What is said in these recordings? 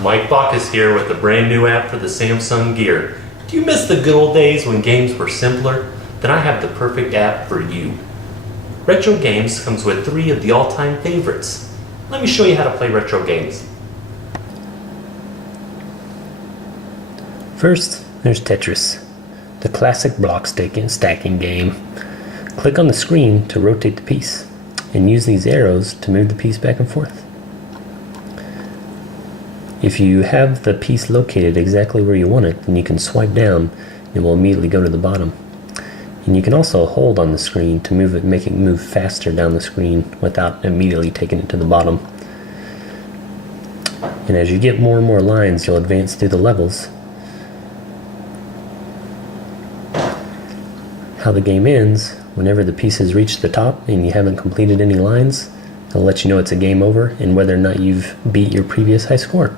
Mike Bacchus here with a brand new app for the Samsung Gear. Do you miss the good old days when games were simpler? Then I have the perfect app for you. Retro Games comes with 3 of the all-time favorites. Let me show you how to play retro games. First, there's Tetris, the classic block stacking game. Click on the screen to rotate the piece, and use these arrows to move the piece back and forth. If you have the piece located exactly where you want it, then you can swipe down and it will immediately go to the bottom. And you can also hold on the screen to move it, make it move faster down the screen without immediately taking it to the bottom. And as you get more and more lines, you'll advance through the levels. How the game ends, whenever the pieces reach the top and you haven't completed any lines, it'll let you know it's a game over and whether or not you've beat your previous high score.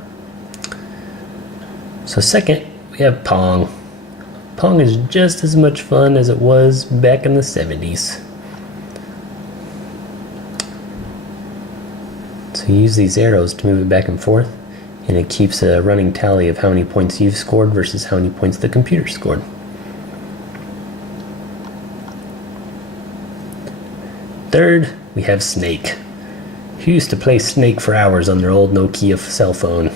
So second, we have Pong. Pong is just as much fun as it was back in the 70s. So you use these arrows to move it back and forth, and it keeps a running tally of how many points you've scored versus how many points the computer scored. Third, we have Snake. Who used to play Snake for hours on their old Nokia cell phone?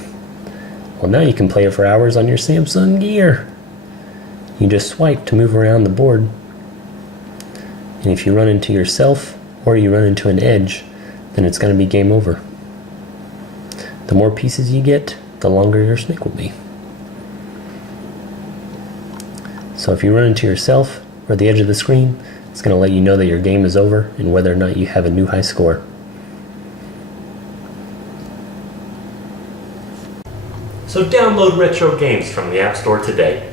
Well, now you can play it for hours on your Samsung Gear. You just swipe to move around the board. And if you run into yourself or you run into an edge, then it's going to be game over. The more pieces you get, the longer your snake will be. So if you run into yourself or the edge of the screen, it's going to let you know that your game is over and whether or not you have a new high score. So download retro games from the App Store today.